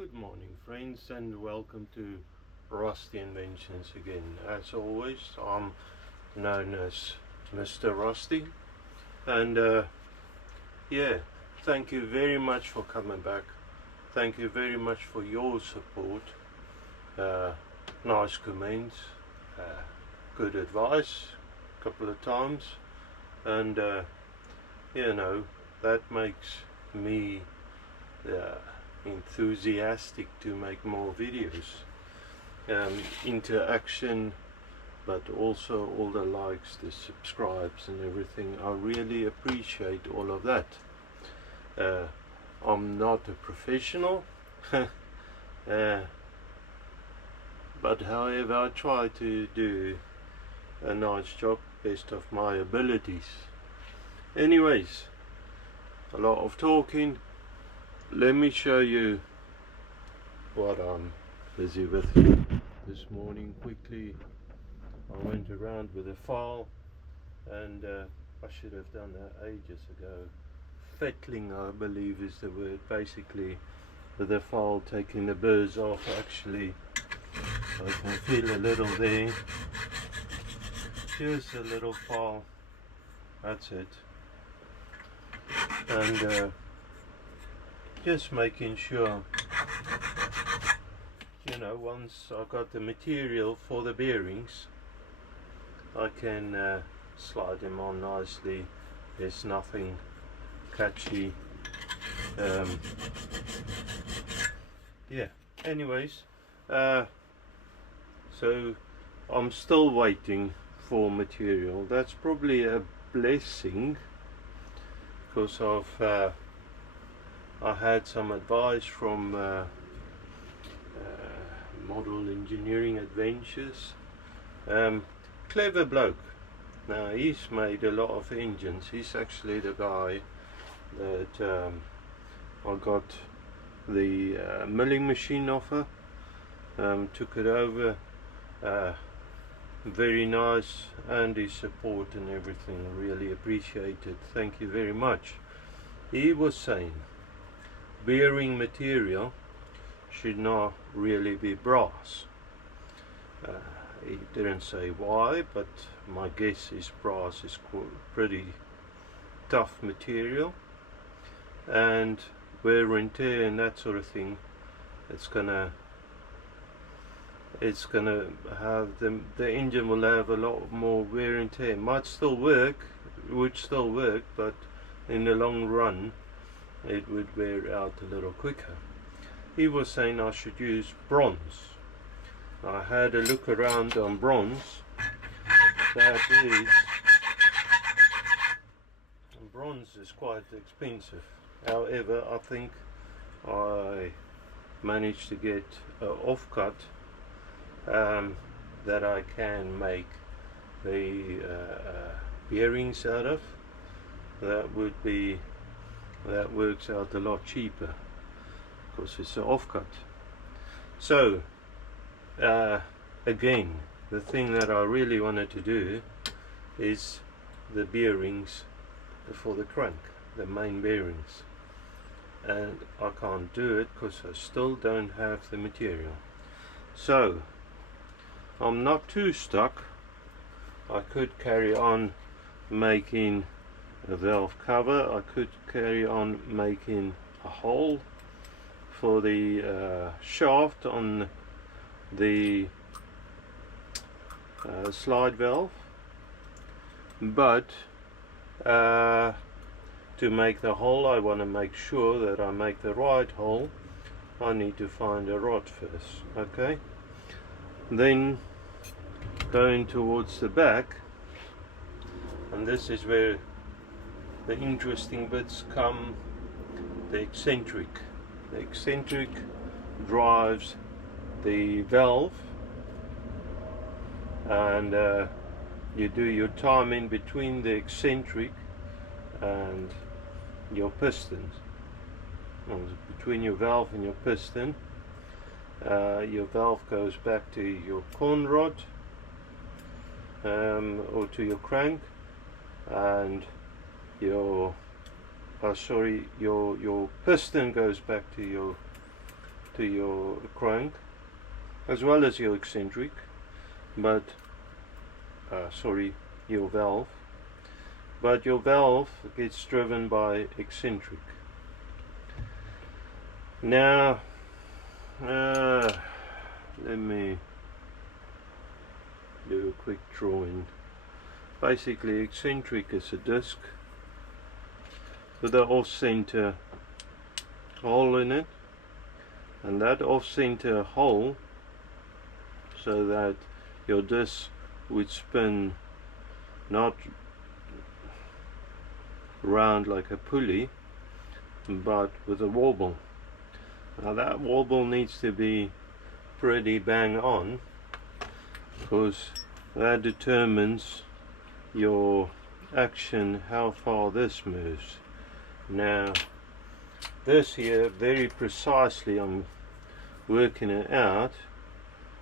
Good morning friends, and welcome to Rusty Inventions again. As always, I'm known as Mr. Rusty, and yeah, thank you very much for coming back. Thank you very much for your support. Nice comments, good advice a couple of times, and you know, that makes me enthusiastic to make more videos. Interaction, but also all the likes, the subscribes and everything. I really appreciate all of that. I'm not a professional, but however I try to do a nice job, best of my abilities. Anyways, a lot of talking. Let me show you what I'm busy with this morning. Quickly, I went around with a file, and I should have done that ages ago. Fettling, I believe, is the word. Basically, with a file, taking the burrs off. Actually, I can feel a little there. Here's a little file. That's it. And just making sure, you know, once I got the material for the bearings, I can slide them on nicely. There's nothing catchy. Yeah, anyways, so I'm still waiting for material. That's probably a blessing, because of I had some advice from Model Engineering Adventures. Clever bloke. Now, he's made a lot of engines. He's actually the guy that I got the milling machine offer. Took it over. Very nice, and his support and everything. Really appreciate it. Thank you very much. He was saying bearing material should not really be brass. He didn't say why, but my guess is brass is pretty tough material, and wear and tear and that sort of thing, it's gonna have the engine will have a lot more wear and tear. Would still work, but in the long run it would wear out a little quicker. He was saying I should use bronze. I had a look around on bronze. Bronze is quite expensive. However, I think I managed to get an offcut that I can make the bearings out of. That works out a lot cheaper, because it's an offcut. So again, the thing that I really wanted to do is the bearings for the crank, the main bearings, and I can't do it because I still don't have the material. So I'm not too stuck. I could carry on making a valve cover. I could carry on making a hole for the shaft on the slide valve, but to make the hole, I want to make sure that I make the right hole. I need to find a rod first, okay? Then going towards the back, and this is where the interesting bits come. The eccentric. The eccentric drives the valve, and you do your timing between the eccentric and your pistons. Between your valve and your piston, your valve goes back to your corn rod, or to your crank, and your piston goes back to to your crank as well as your eccentric, but sorry, your valve, but your valve gets driven by eccentric. Now let me do a quick drawing. Basically, eccentric is a disc with an off-center hole in it, and that off-center hole, so that your disc would spin not round like a pulley, but with a wobble. Now that wobble needs to be pretty bang on, because that determines your action, how far this moves. Now this here, very precisely, I'm working it out.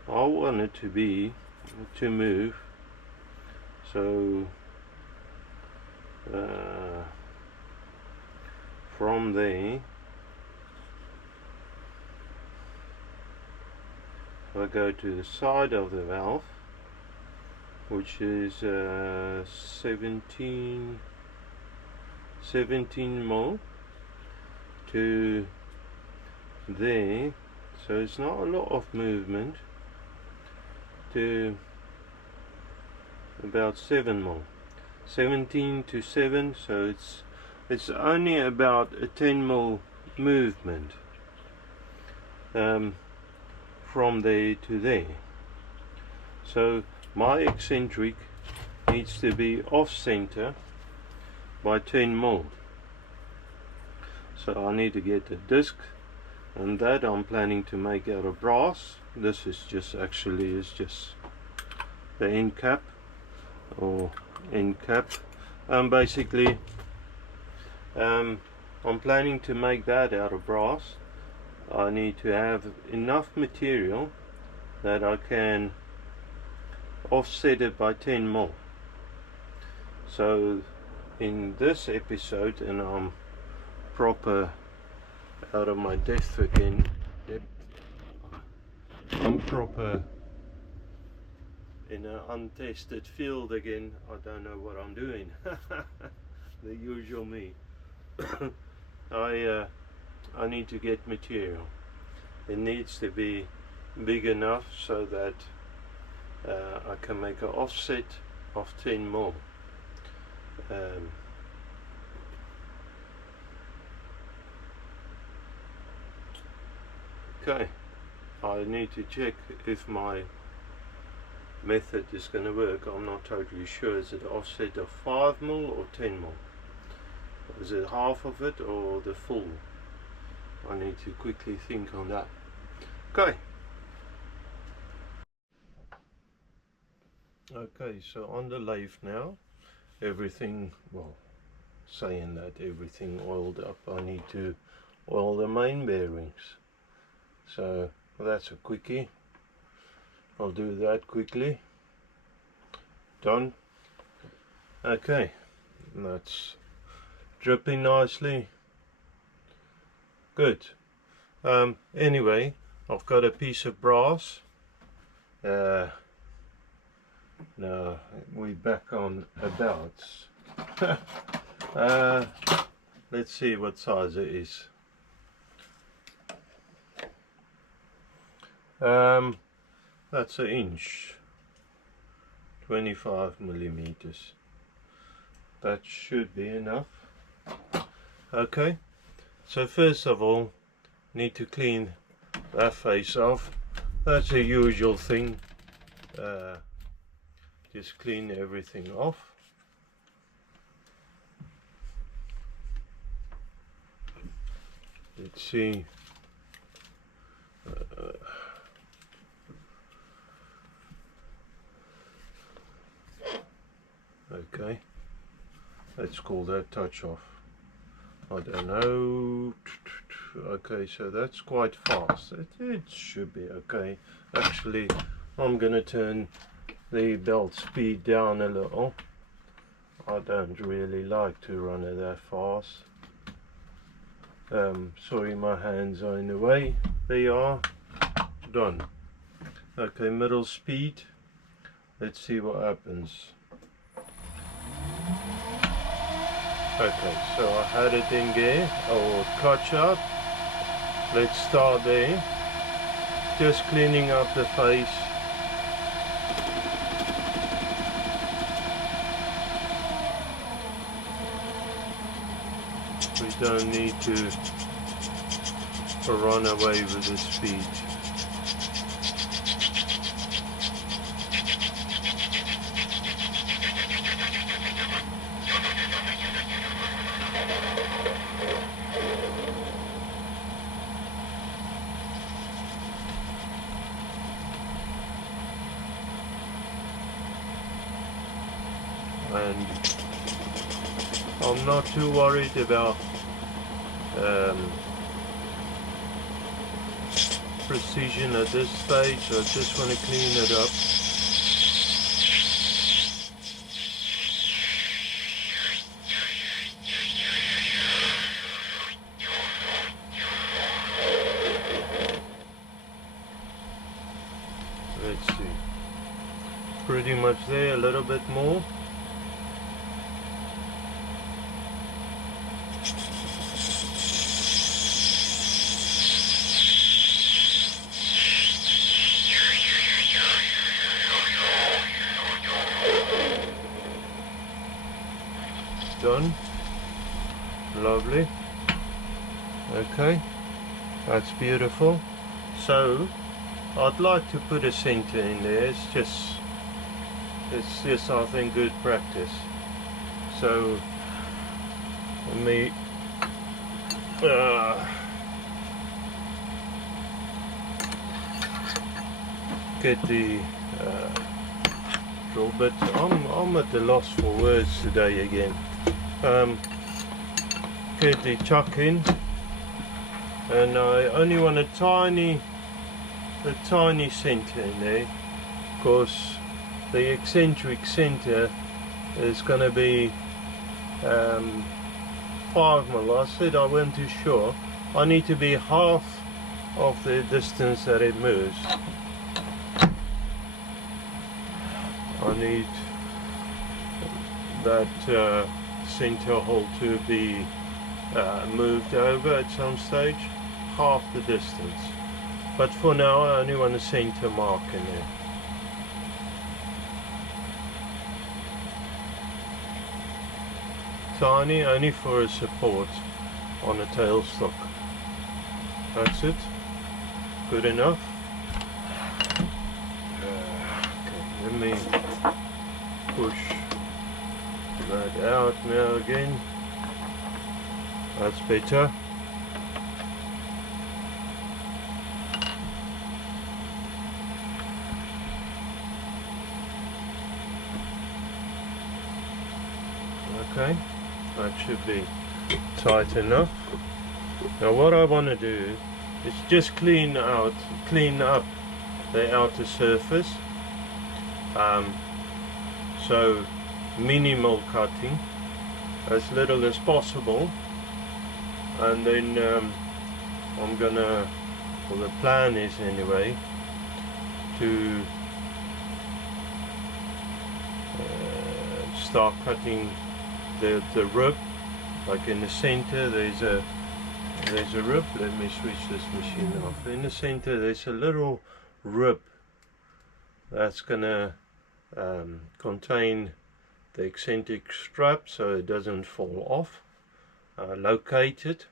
I want it to move, so from there I go to the side of the valve, which is 17 mil to there, so it's not a lot of movement, to about 7 mil, 17 to 7, so it's only about a 10 mil movement from there to there. So my eccentric needs to be off center by 10 mil. So I need to get the disc, and that I'm planning to make out of brass. This is just the end cap, or end cap. Basically I'm planning to make that out of brass. I need to have enough material that I can offset it by 10 mil. So in this episode, and I'm proper out of my depth again, I'm proper in an untested field again. I don't know what I'm doing. The usual me. I need to get material. It needs to be big enough so that I can make an offset of 10 mil. Okay, I need to check if my method is going to work. I'm not totally sure. Is it offset of 5 mil or 10 mil? Is it half of it or the full? I need to quickly think on that. Okay. Okay, so on the lathe now, everything, well, saying that everything oiled up, I need to oil the main bearings. So that's a quickie. I'll do that quickly. Done. Okay, that's dripping nicely. Good. Anyway, I've got a piece of brass. Now we're back on abouts. Let's see what size it is. That's an inch, 25 millimeters. That should be enough. Okay, so first of all, need to clean that face off. That's a usual thing. Just clean everything off. Let's see. Okay, let's call that touch off. I don't know. Okay, so that's quite fast. It should be okay. Actually, I'm gonna turn the belt speed down a little. I don't really like to run it that fast. Sorry, my hands are in the way. There you are. Done. Okay, middle speed. Let's see what happens. Okay, so I had it in gear. I will clutch up. Let's start there. Just cleaning up the face. We don't need to run away with the speed. And I'm not too worried about precision at this stage. I just want to clean it up. Let's see. Pretty much there, a little bit more. Done. Lovely. Okay, that's beautiful. So I'd like to put a center in there. It's just I think good practice. So let me get the draw, but I'm at the loss for words today again. Get the chuck in, and I only want a tiny center in there, because the eccentric center is going to be 5 mil. I said I wasn't too sure. I need to be half of the distance that it moves. I need that center hole to be moved over at some stage, half the distance. But for now I only want a center mark in there. Tiny, only for a support on a tailstock. That's it. Good enough. Okay, let me push that out now again. That's better. Okay, that should be tight enough. Now what I want to do is just clean up the outer surface. So minimal cutting, as little as possible, and then I'm gonna, well, the plan is anyway, to start cutting the rib. Like in the center there's a rib. Let me switch this machine off. In the center there's a little rib that's gonna contain the eccentric strap so it doesn't fall off. Locate it,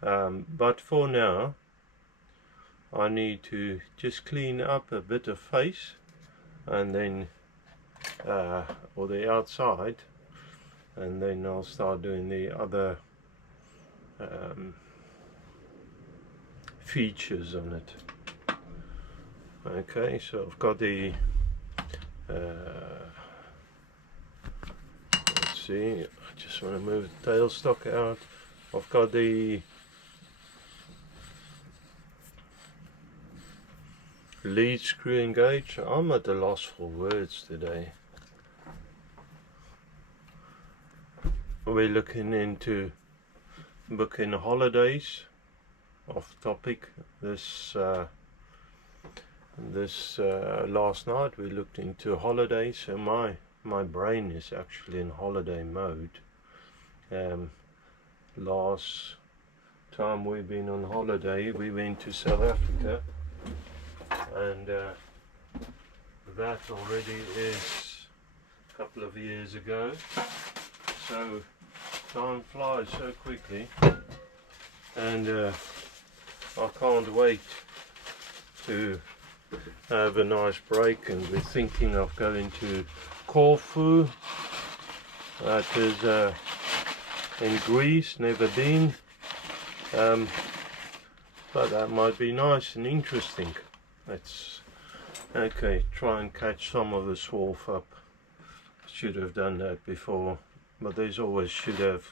but for now I need to just clean up a bit of face, and then or the outside, and then I'll start doing the other features on it. Okay, so I've got the let's see, I just want to move the tailstock out. I've got the lead screw engaged. I'm at a loss for words today. We're looking into booking holidays. Off topic. This last night we looked into holidays, so my brain is actually in holiday mode. Last time we've been on holiday, we went to South Africa, and that already is a couple of years ago. So time flies so quickly, and I can't wait to have a nice break. And we're thinking of going to Corfu. That is in Greece, never been, but that might be nice and interesting. Let's try and catch some of the swarf up. Should have done that before, but there's always should have,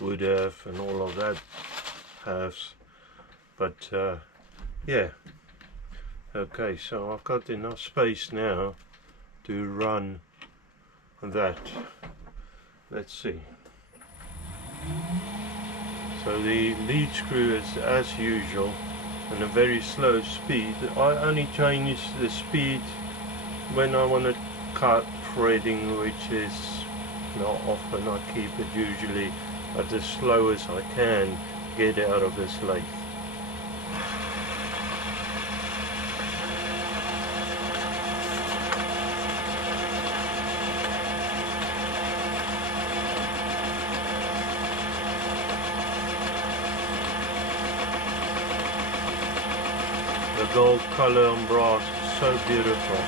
would have, and all of that haves. But yeah, okay, so I've got enough space now to run that. Let's see. So the lead screw is as usual and a very slow speed. I only change the speed when I want to cut threading, which is not often. I keep it usually at as slow as I can get out of this lathe. The gold color on brass is so beautiful.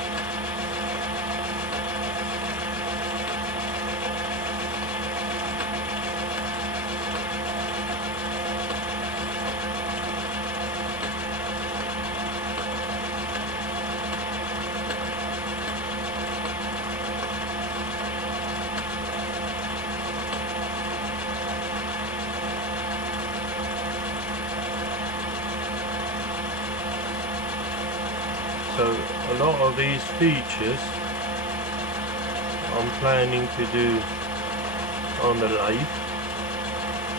So a lot of these features I'm planning to do on the lathe,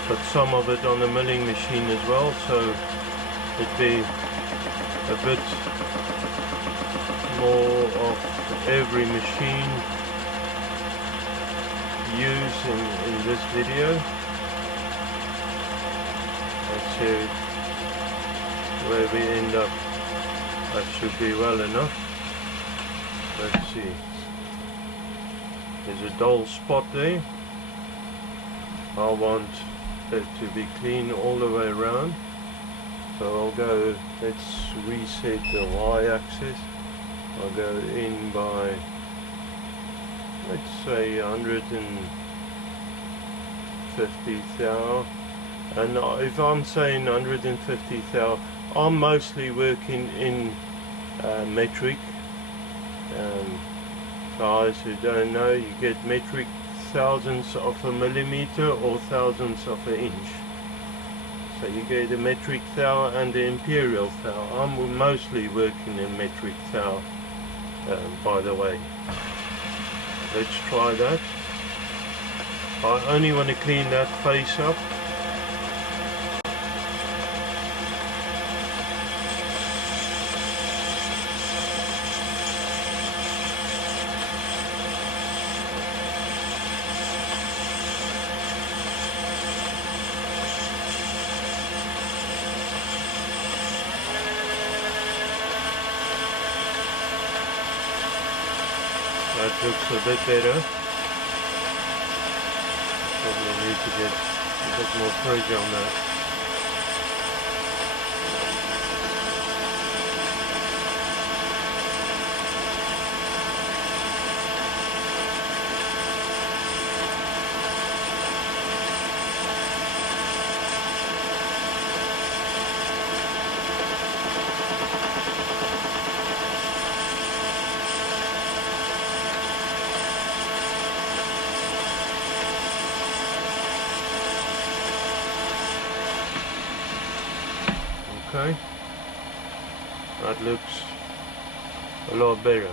but some of it on the milling machine as well, so it'd be a bit more of every machine use in this video. Let's see where we end up. That should be well enough. Let's see. There's a dull spot there. I want it to be clean all the way around. So I'll go, let's reset the y-axis. I'll go in by, let's say 150 thou. And if I'm saying 150 thou, I'm mostly working in metric. Guys who don't know, you get metric thousandths of a millimeter or thousandths of an inch. So you get a metric thou and the imperial thou. I'm mostly working in metric thou, by the way. Let's try that. I only want to clean that face up. That looks a bit better. Probably need to get a bit more pressure on that. Okay, that looks a lot better.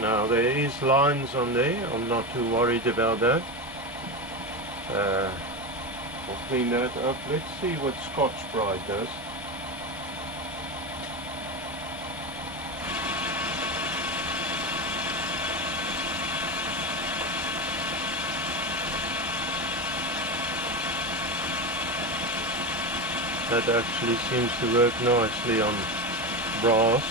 Now there is lines on there, I'm not too worried about that. I'll clean that up. Let's see what Scotch Brite does. That actually seems to work nicely on brass.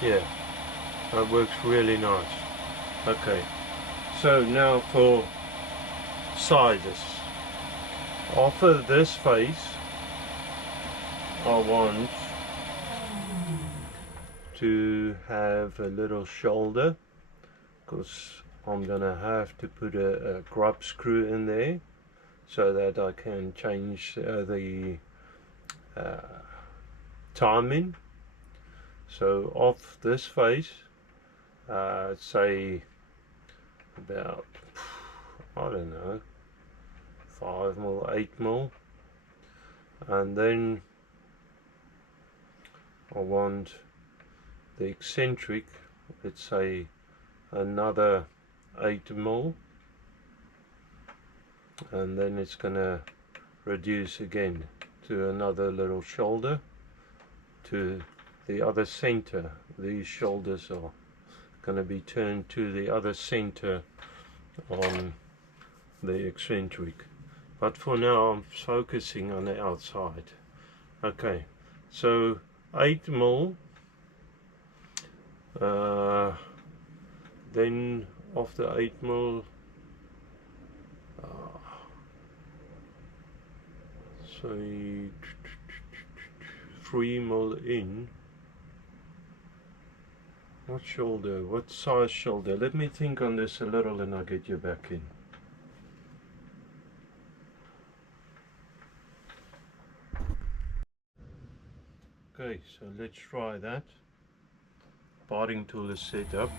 Yeah, that works really nice. Okay, so now for sizes. Off of this face, I want to have a little shoulder, because I'm gonna have to put a grub screw in there so that I can change the timing. So off this face, say about, I don't know, 5mm, 8mm, and then I want the eccentric, let's say another 8mm, and then it's gonna reduce again to another little shoulder to the other center. These shoulders are going to be turned to the other center on the eccentric, but for now I'm focusing on the outside. Okay, so 8mm, then off the 8mm, say 3mm in. What shoulder? What size shoulder? Let me think on this a little and I'll get you back in. Okay, so let's try that. Parting tool is set up.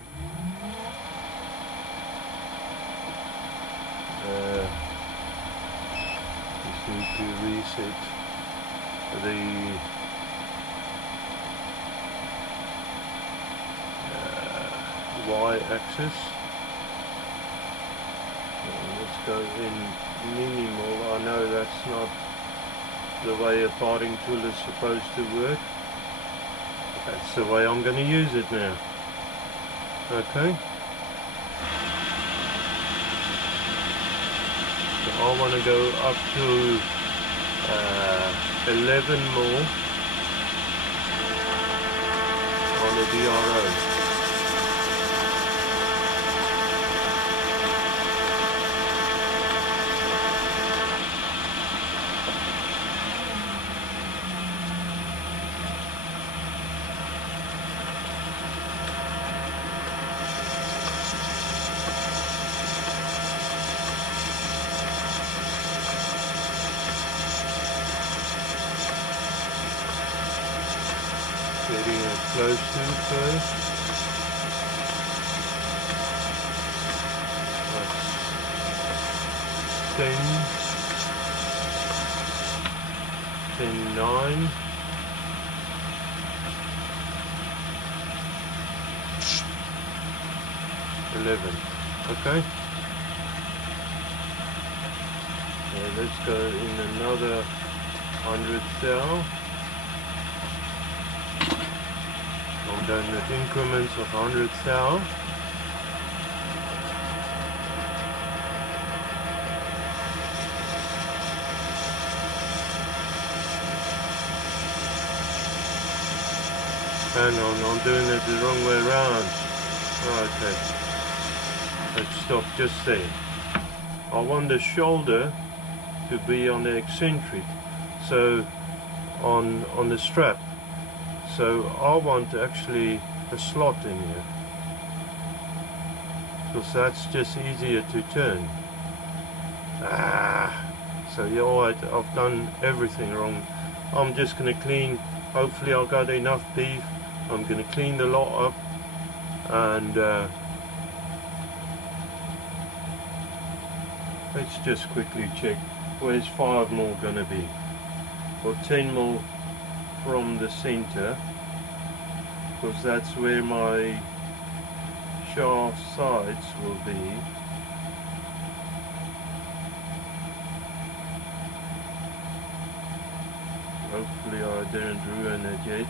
Just need to reset the y-axis. Let's go in minimal. I know that's not the way a parting tool is supposed to work. That's the way I'm going to use it now. Okay. So I want to go up to 11 more on the DRO. Getting it close to first. That's 10, 9. Okay. So let's go in another 100 thou. I'm done with increments of 100 thou. Hang on, I'm doing it the wrong way around. Okay. Let's stop just there. I want the shoulder to be on the eccentric, so on the strap. So I want actually a slot in here, because that's just easier to turn. So you're right, I've done everything wrong. I'm just going to clean, hopefully I've got enough beef. I'm going to clean the lot up and let's just quickly check. Where's 5mm going to be? Or 10mm from the center, because that's where my shaft sides will be hopefully I didn't ruin it yet.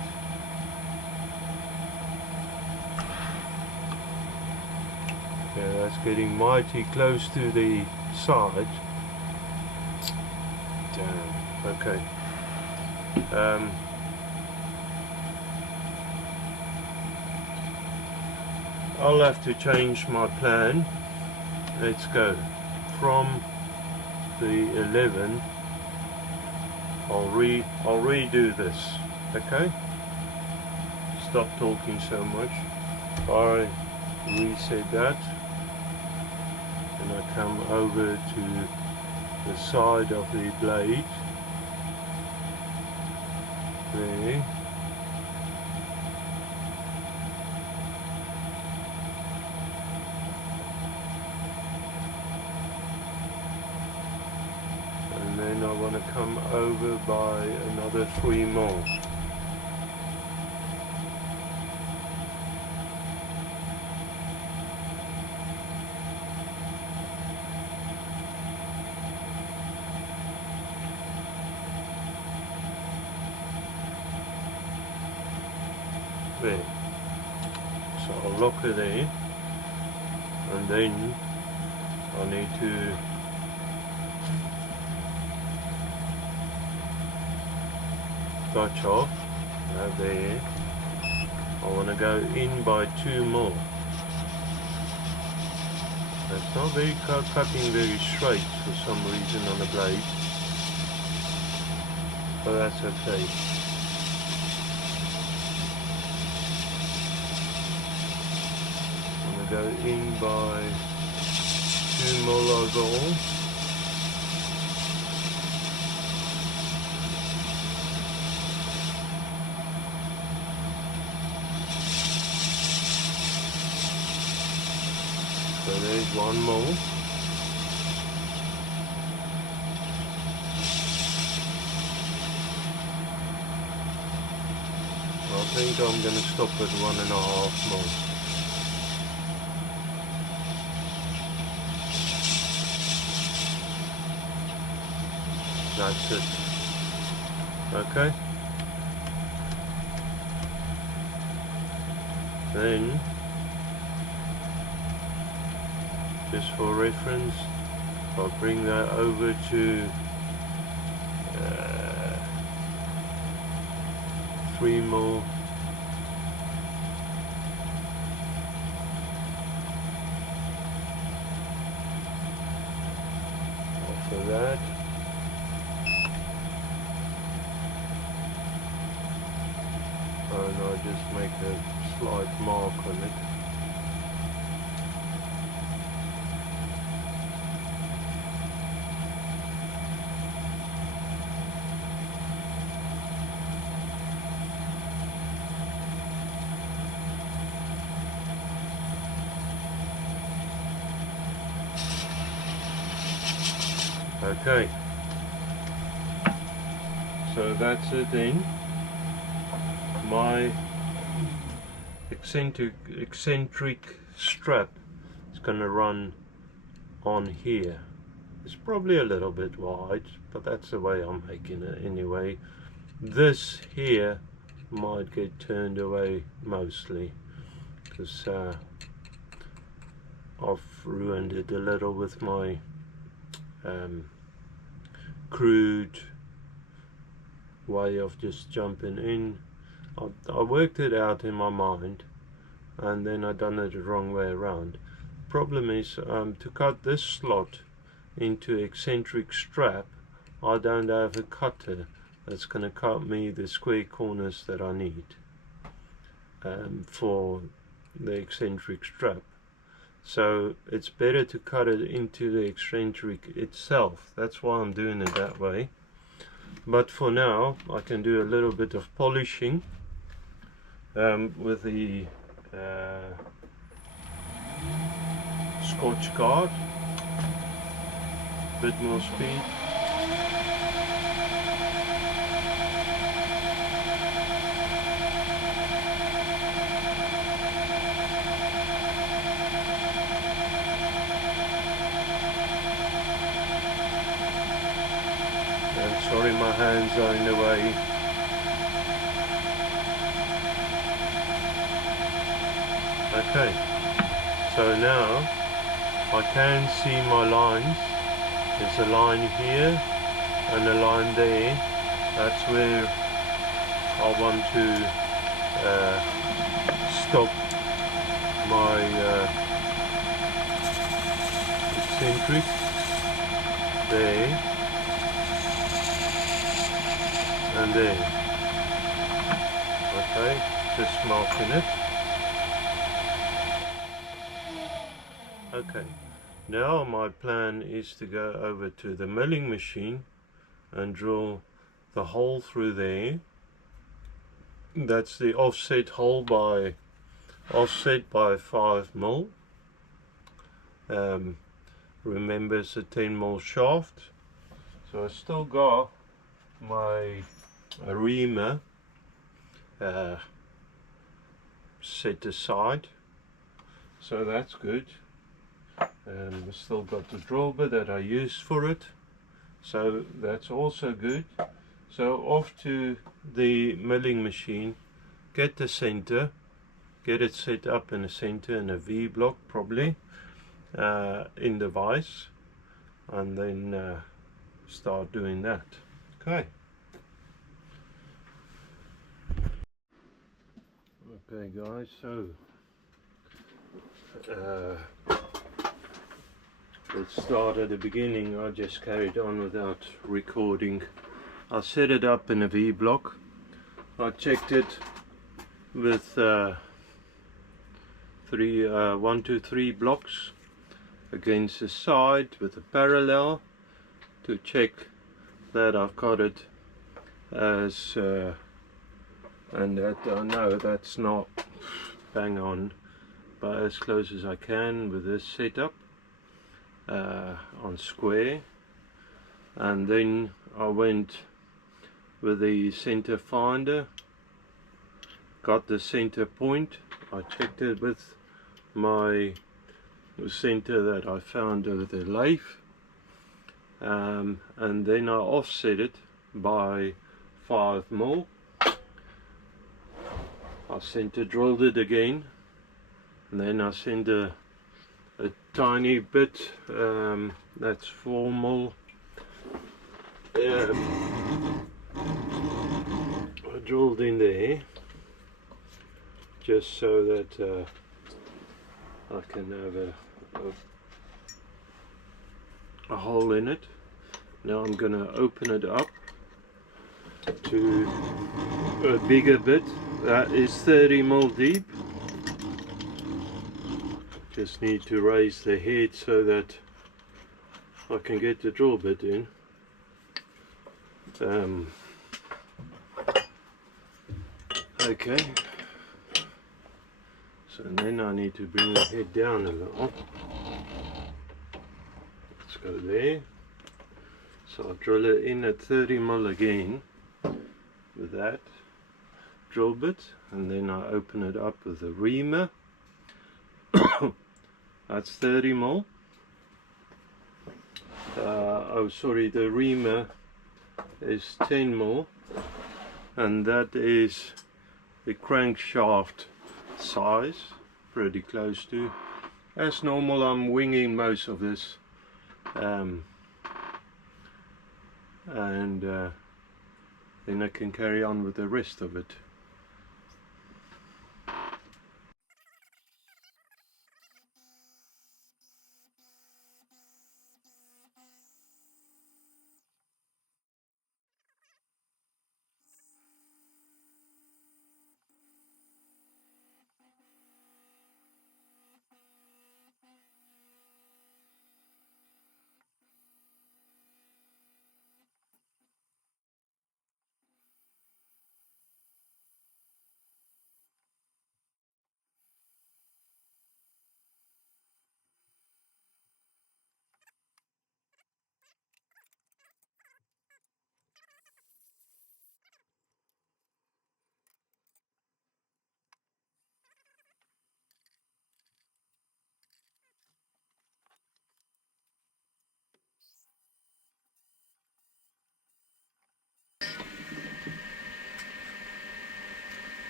Okay, that's getting mighty close to the side. Damn. Okay. I'll have to change my plan. Let's go. From the 11, I'll redo this. Okay? Stop talking so much. I reset that, and I come over to the side of the blade. There. And then I want to come over by another 3 more. There. So I'll lock it there, and then I need to touch off. Now there. I want to go in by 2 more. That's not very cutting very straight for some reason on the blade, but that's okay. Go in by 2 more overall. So there's 1 more. I think I'm going to stop at 1.5 more. That's it. Okay. Then, just for reference, I'll bring that over to 3 more. After that, and I'll just make a slight mark on it. Okay, so that's it then. My eccentric strap is going to run on here. It's probably a little bit wide, but that's the way I'm making it anyway. This here might get turned away mostly because I've ruined it a little with my crude way of just jumping in. I worked it out in my mind, and then I done it the wrong way around. Problem is, to cut this slot into eccentric strap, I don't have a cutter that's going to cut me the square corners that I need for the eccentric strap. So it's better to cut it into the eccentric itself. That's why I'm doing it that way. But for now, I can do a little bit of polishing with the Scotch guard. Bit more speed. I'm sorry my hands are in the way. Okay, so now I can see my lines. There's a line here and a line there. That's where I want to stop my eccentric there and there. Okay, just marking it. Okay, now my plan is to go over to the milling machine and drill the hole through there. That's the offset hole by 5mm. Remember, it's a 10mm shaft. So I still got my reamer set aside, so that's good. I still got the drill bit that I use for it, so that's also good. So off to the milling machine, get the center, get it set up in a center in a V block probably in the vise, and then start doing that. Okay. Okay guys, so let's start at the beginning. I just carried on without recording. I set it up in a V block. I checked it with 1, 2, 3 blocks against the side with a parallel to check that I've got it as and that I know that's not bang on, but as close as I can with this setup on square. And then I went with the center finder, got the center point. I checked it with my center that I found with the lathe, and then I offset it by 5mm. I center drilled it again, and then I sent a tiny bit, that's 4mm, I drilled in there just so that I can have a hole in it. Now I'm going to open it up to a bigger bit that is 30mm deep. Just need to raise the head so that I can get the drill bit in. Okay, so then I need to bring the head down a little. Let's go there. So I'll drill it in at 30mm again with that drill bit, and then I open it up with a reamer. That's 30mm. Oh sorry, the reamer is 10mm, and that is the crankshaft size, pretty close to. As normal, I'm winging most of this, and then I can carry on with the rest of it.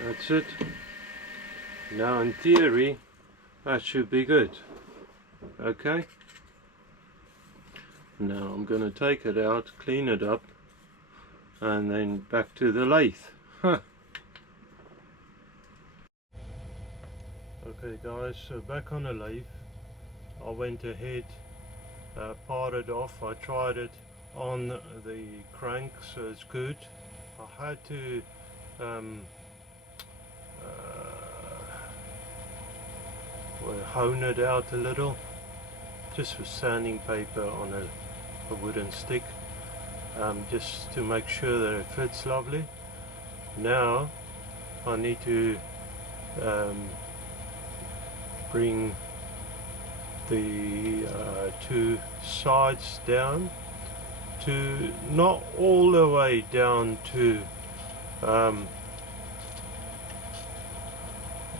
That's it. Now in theory that should be good. Okay, now I'm going to take it out, clean it up, and then back to the lathe. Okay guys, so back on the lathe, I went ahead, parted off. I tried it on the crank, so it's good. I had to hone it out a little, just with sanding paper on a wooden stick, just to make sure that it fits lovely. Now I need to bring the two sides down to not all the way down to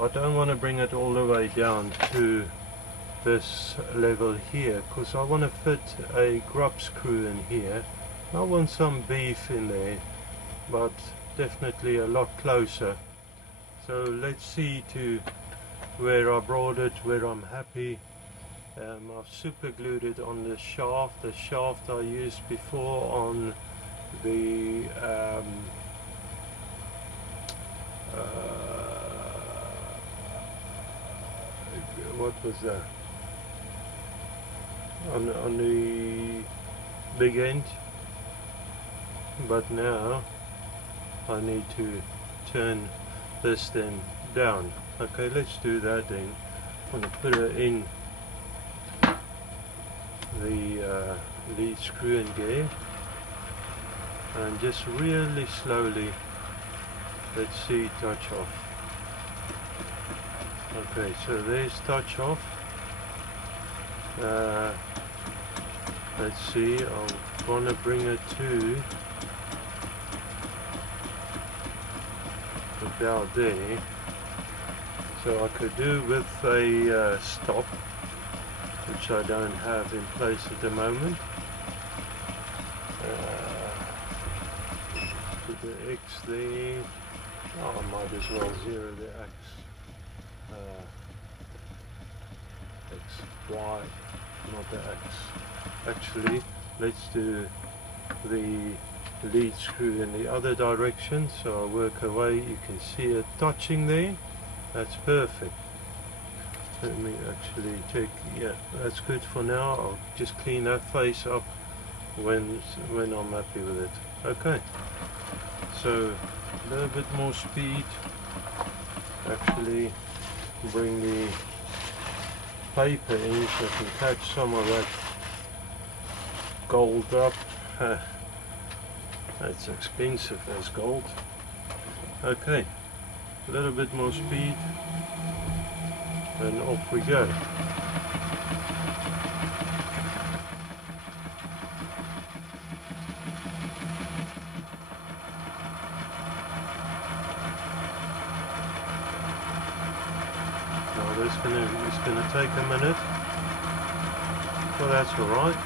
I don't want to bring it all the way down to this level here, because I want to fit a grub screw in here. I want some beef in there, but definitely a lot closer. So let's see to where I brought it, where I'm happy. I've super glued it on the shaft I used before on the what was that, on the big end, but now I need to turn this then down. Okay, let's do that then. I'm going to put it in the lead screw in gear, and just really slowly let's see touch off. Okay, so there's touch off. Let's see, I want to bring it to about there, so I could do with a stop, which I don't have in place at the moment. Put the X there. Oh, I might as well zero the X. X, Y, not the X. Actually, let's do the lead screw in the other direction, so I work away. You can see it touching there. That's perfect. Let me actually check. Yeah, that's good for now. I'll just clean that face up when I'm happy with it. Okay, so a little bit more speed. Actually bring the paper in so I can catch some of that gold up. That's expensive as gold. Okay, a little bit more speed and off we go. Now it's gonna take a minute. Well, that's all right.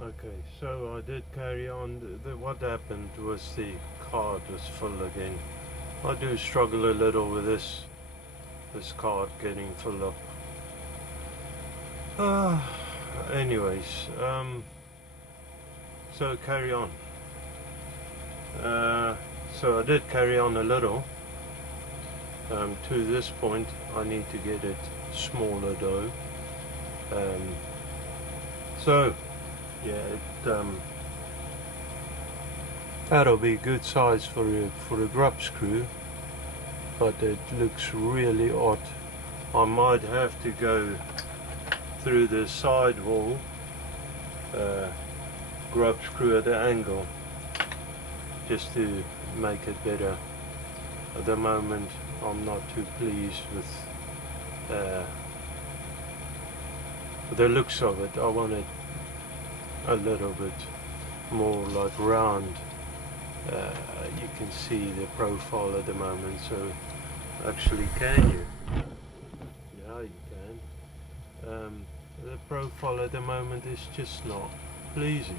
Okay, so I did carry on. What happened was the card was full again. I do struggle a little with this card getting full up. Anyways, so carry on. So I did carry on a little. To this point, I need to get it smaller though. So yeah, that'll be a good size for a grub screw, but it looks really odd. I might have to go through the sidewall grub screw at the angle just to make it better. At the moment I'm not too pleased with the looks of it. I want it a little bit more like round. You can see the profile at the moment, so actually can you? Yeah, you can. the profile at the moment is just not pleasing.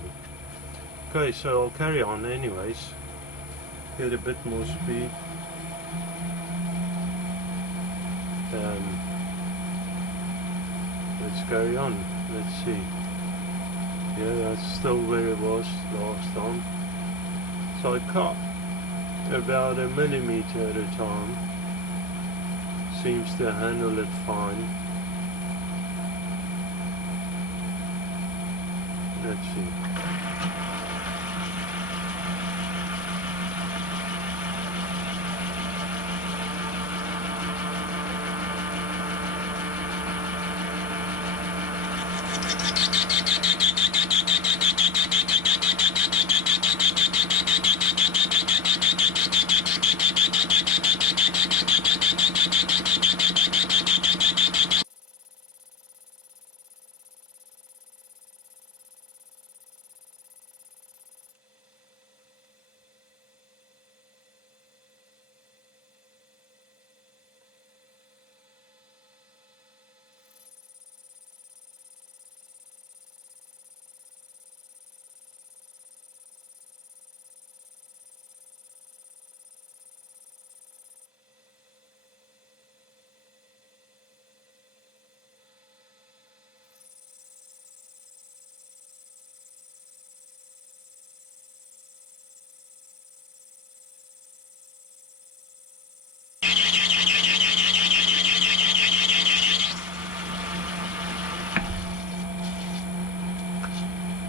Okay, so I'll carry on anyways, get a bit more speed. Let's carry on, let's see. Yeah, that's still where it was last time. So I cut about 1 millimeter at a time. Seems to handle it fine. Let's see.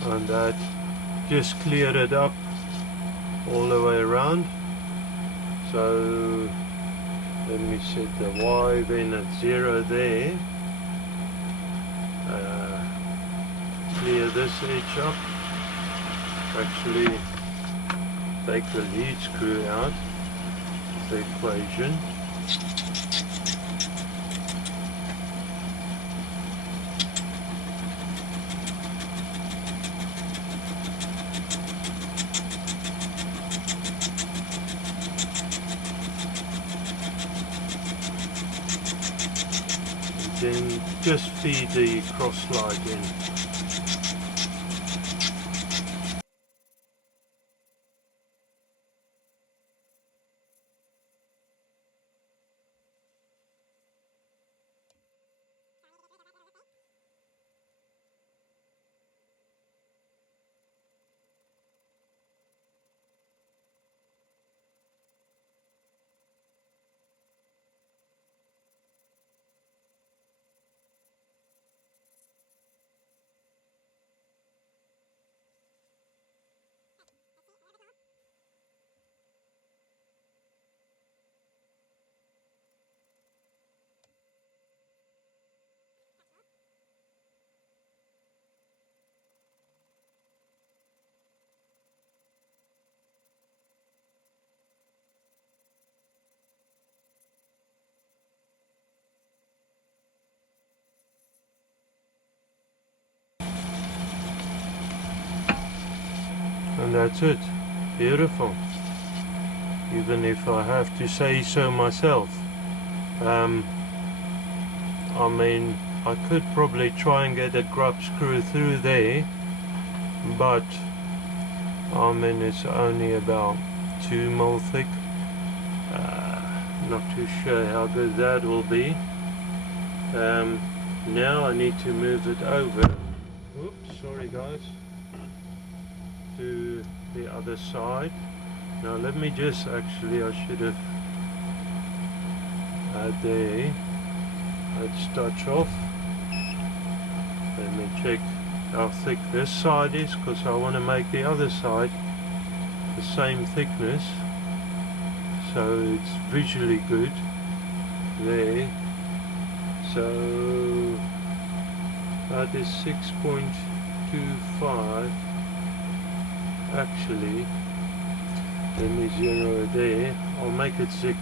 And that just cleared it up all the way around. So let me set the Y then at 0 there. Clear this edge up. Actually take the lead screw out of the equation. Then just feed the cross slide in. And that's it. Beautiful. Even if I have to say so myself. I mean, I could probably try and get a grub screw through there, but I mean it's only about 2 mil thick. Not too sure how good that will be. Now I need to move it over. Oops, sorry guys. To the other side. Now let me just, actually I should have had there. Let's touch off. Let me check how thick this side is, because I want to make the other side the same thickness, so it's visually good there. So that is 6.25. Actually, let me zero there. I'll make it 6.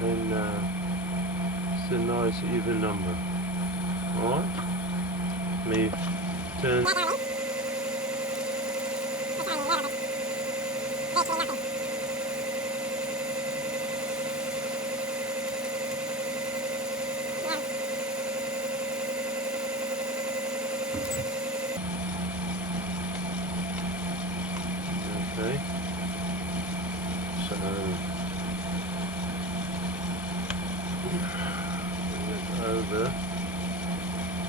And it's a nice even number. Alright, let me turn. Bring it over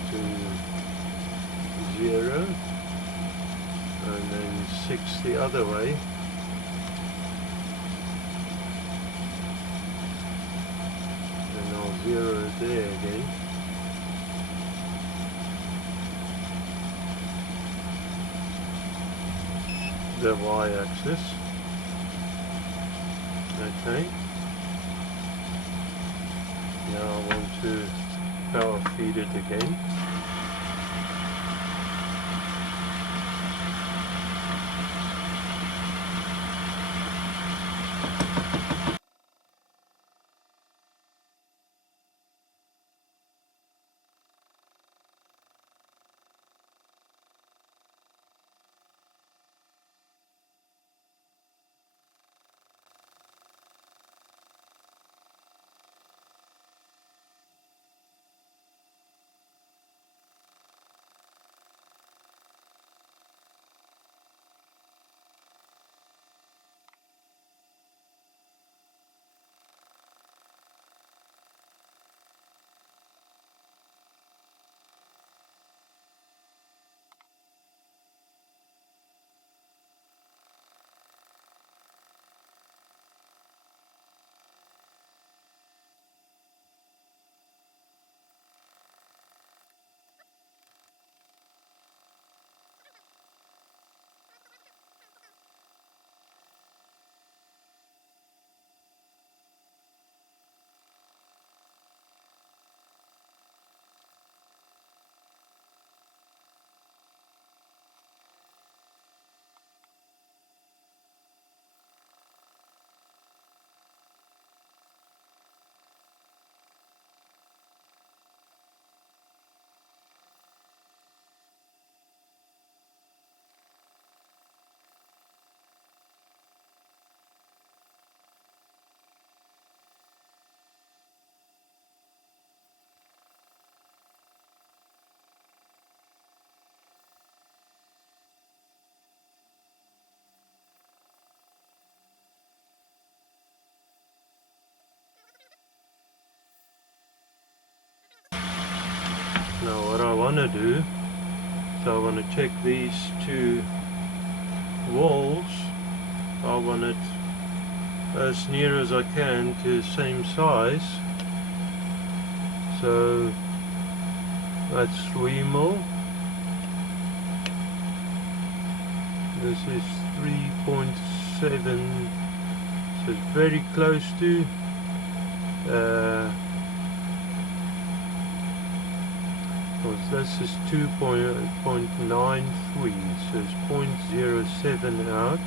to 0 and then 6 the other way. And I'll 0 it there again. The y-axis. Okay. Now I want to power feed it again. Now what I want to do, so I want to check these two walls. I want it as near as I can to the same size. So that's 3 mil. This is 3.7, so it's very close to this is 2.93, so it's 0.07 out,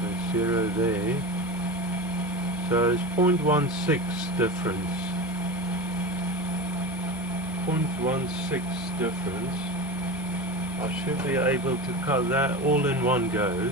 so 0 there, so it's 0.16 difference, 0.16 difference. I should be able to cut that all in one go.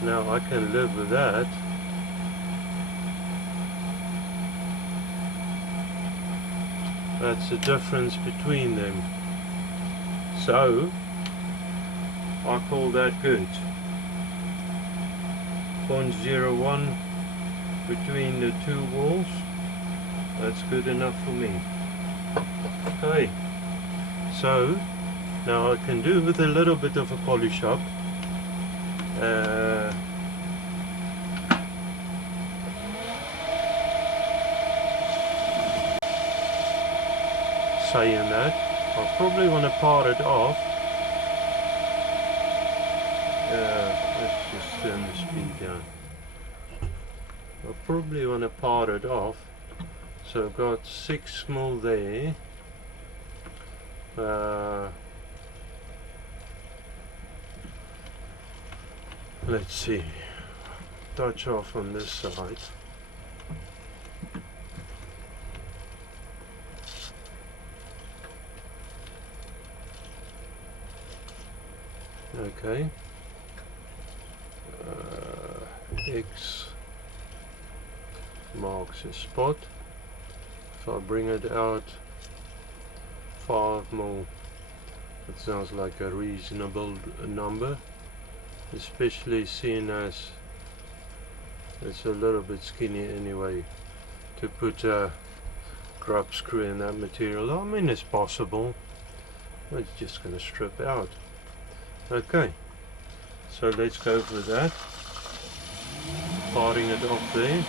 Now I can live with that. That's the difference between them. So I call that good. 0.01 between the two walls. That's good enough for me. Okay. So now I can do with a little bit of a polish up. saying that, I probably want to part it off. Let's just turn the speed down. I probably want to part it off. So I've got 6 mil there. Let's see. Touch off on this side. Okay. X marks a spot. If I bring it out 5 mil, it sounds like a reasonable number, especially seeing as it's a little bit skinny anyway to put a grub screw in that material. I mean, it's possible, it's just going to strip out. Okay, so let's go for that. Parting it off there.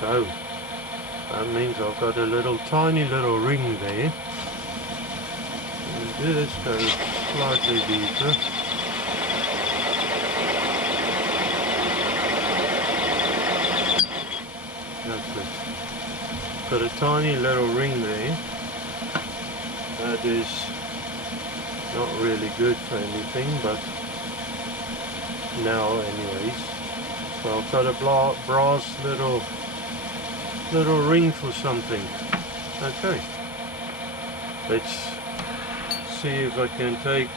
So that means I've got a tiny little ring there, and this goes slightly deeper. That's it. Got a tiny little ring there. That is not really good for anything, but now anyways. So I've got a brass little ring for something. Okay, let's see if I can take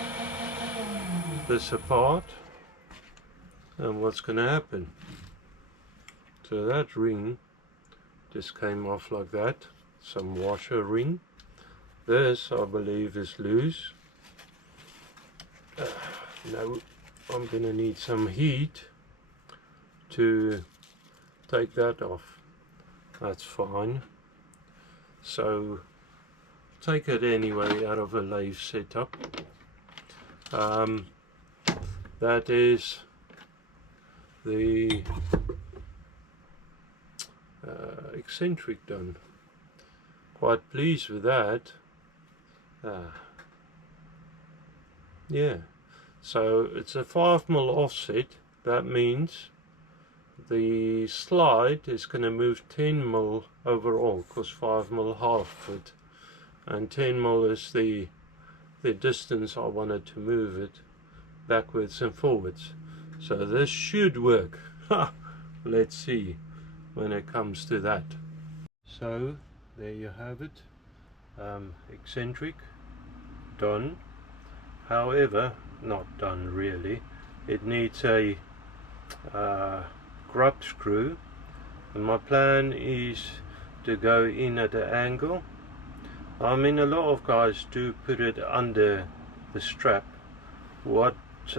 this apart and what's going to happen. So that ring just came off like that, some washer ring. This I believe is loose. Now I'm going to need some heat to take that off. That's fine. So take it anyway out of a lathe setup. That is the Eccentric done. Quite pleased with that. Yeah, so it's a 5 mil offset. That means the slide is going to move 10 mil overall, because 5 mil half foot, and 10 mil is the distance I wanted to move it backwards and forwards. So this should work. Let's see when it comes to that. So there you have it. Eccentric done. However, not done really. It needs a grub screw, and my plan is to go in at an angle. I mean, a lot of guys do put it under the strap. What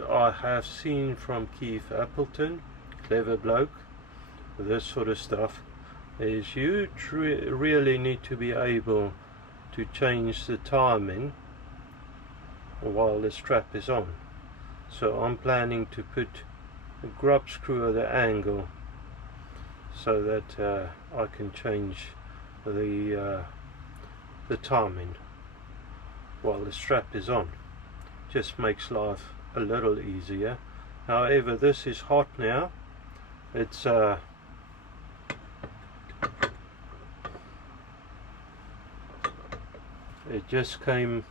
I have seen from Keith Appleton, clever bloke, this sort of stuff, is you really need to be able to change the timing while the strap is on. So I'm planning to put a grub screw at the angle so that I can change the timing while the strap is on. Just makes life a little easier. However, this is hot now. It's it just came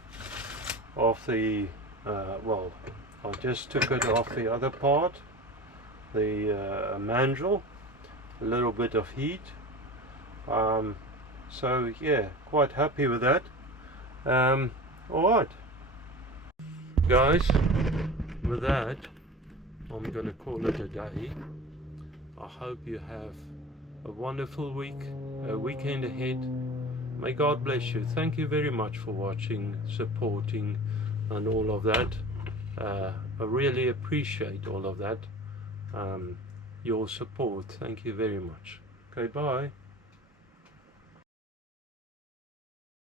off the well, I just took it off the other part, the mandrel. A little bit of heat. So yeah, quite happy with that. Alright guys, with that I'm gonna call it a day. I hope you have a wonderful week, a weekend ahead. May God bless you. Thank you very much for watching, supporting, and all of that. I really appreciate all of that. Your support. Thank you very much. Okay, bye.